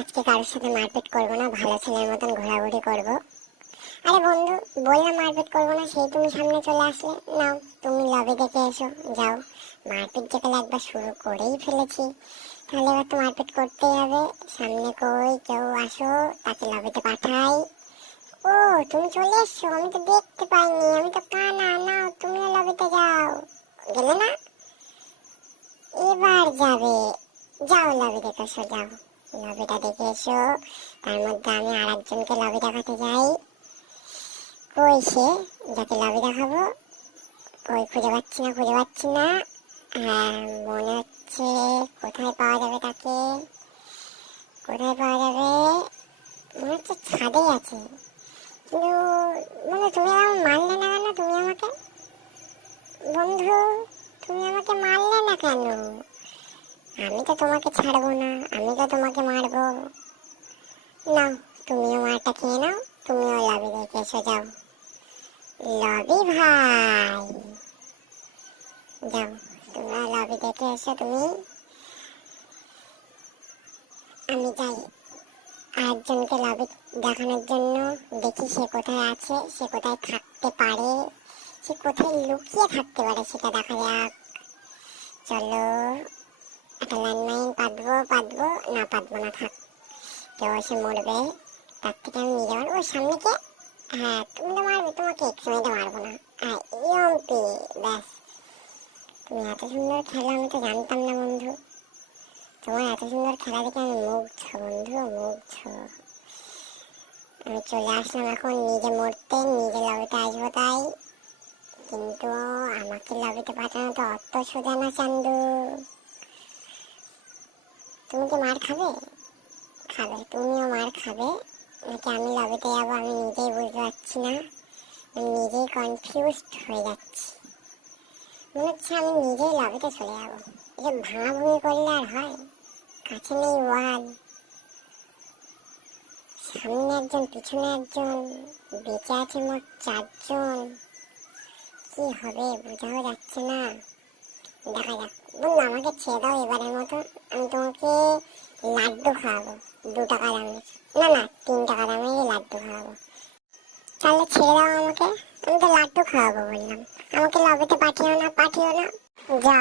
আজকে কারোর সাথে মারপিট করবো না, ভালো ছেলের মতন ঘোরাঘুরি করবো। আরে বন্ধু, বললাম মারপিট করবো না, সেই তুমি সামনে চলে আসলে। নাও, তুমি লবি দেখে এসো, যাও। মারপিট যেখানে একবার শুরু করেই ফেলেছি, তাহলে এবার তো মারপিট করতেই হবে। সামনে কই কেউ আসো, তাকে লবিতে পাঠাই। ও, তুমি চলে এসছো, আমি তো দেখতে পাইনি, আমি তো কানা। নাও, তুমিও লবিতে যাও। গেলে না? এবার যাবে। যাও, লবি দেখে এসো, যাও। লবিটা দেখে এসো, তার মধ্যে আমি আর একজনকে লবি দেখাতে যাই। কই সে, যাকে লবি দেখাবো? কই, খুঁজে পাচ্ছি না। হ্যাঁ, মনে হচ্ছে কোথায় পাওয়া যাবে তাকে, কোথায় পাওয়া যাবে? মনে হচ্ছে ছাদেই আছে। কিন্তু বন্ধু, তুমি আমার মারলে না কেন? তুমি আমাকে, বন্ধু, তুমি আমাকে মারলে না কেন? আমি তো তোমাকে ছাড়বো না, আমি তো তোমাকে মারবো। নাও, তুমিও মারটা খেয়ে নাও, তুমিও লবি দেখে এসে যাও। লবি ভাই, যাও, তোমরা লবি দেখে এসো। আমি যাই আরেকজনকে লবি দেখানোর জন্য। দেখি সে কোথায় আছে, সে কোথায় থাকতে পারে, সে কোথায় লুকিয়ে থাকতে পারে, সেটা দেখা যাক। চলো, একটা ল্যান্ডমাইন পাতবো না, পাতবো না, থাক। কেউ এসে মরবে, তার থেকে আমি নিজে মারবো। ওই সামনে কে? হ্যাঁ, তুমি তো মারবে, তোমাকে এক সময় তো মারবো না। হ্যাঁ, ইয়ম্পি, ব্যাস। তুমি এত সুন্দর খেলো, আমি তো জানতাম না বন্ধু। তোমার এত সুন্দর খেলা দেখে আমি মুগ্ধ বন্ধু, মুগ্ধ। আমি চলে আসলাম এখন নিজে মরতে, নিজে লবিতে আসবো তাই। কিন্তু আমাকে লবিতে পাঠানো তো অত সোজা না চান্দু। তুমি কি মার খাবে? খাবে, তুমিও মার খাবে, নাকি আমি লবিতে যাবো আমি নিজেই বুঝতে পারছি না। আমি নিজেই কনফিউজড হয়ে যাচ্ছি। মনে হচ্ছে আমি নিজেই লবিতে চলে যাবো। এই যে ভাঙাভুঙি করলে আর হয়? কাছে নেই ওয়াল, সামনে একজন, পিছনে একজন, বেঁচে আছে মোট 4 জন। কি হবে বোঝাও যাচ্ছে না। দেখা যাক বন্ধু, আমাকে ছেড়ে দাও এবারের মতো। আমি তোমাকে লাড্ডু খাওয়াবো, 2 টাকা দামের, না 3 টাকা দামের লাড্ডু খাওয়াবো। তাহলে ছেড়ে দাও আমাকে, আমি তো লাড্ডু খাওয়াবো বললাম। আমাকে লবিতে পাঠিও না, যা।